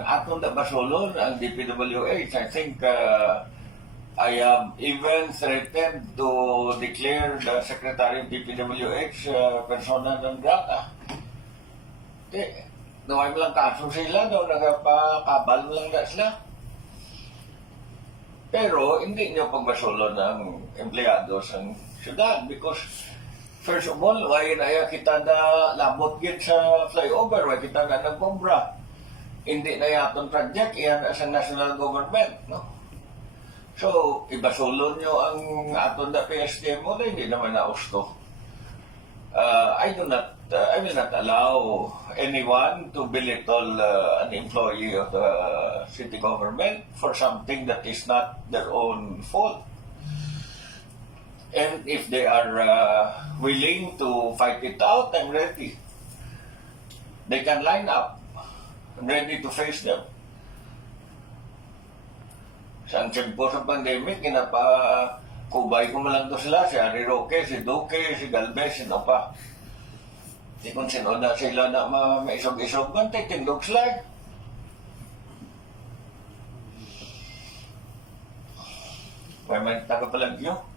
aton na basulon ang DPWH. I think I have even threatened to declare the Secretary of DPWH persona non grata. Naway lang kaso sila, nagpakabal lang na sila. Pero hindi nyo pagbasulon ng empleyado sa syudad because first of all, why na kita na labot git sa flyover, why kita na nagpombra. Hindi na yaton project, iyan as a national government, no? So, ibasulon nyo ang aton na PSTMO na hindi naman nausto. I will not allow anyone to belittle an employee of the city government for something that is not their own fault. And if they are willing to fight it out, I'm ready. They can line up. I'm ready to face them. Sa po sa pandemic, kubay ko malang to sila, si Ari Roque, si Duque, si Galvez, sino pa. Di kung sino na sila na maisog-isog man, titindog sila. Kaya may taga-palagyo.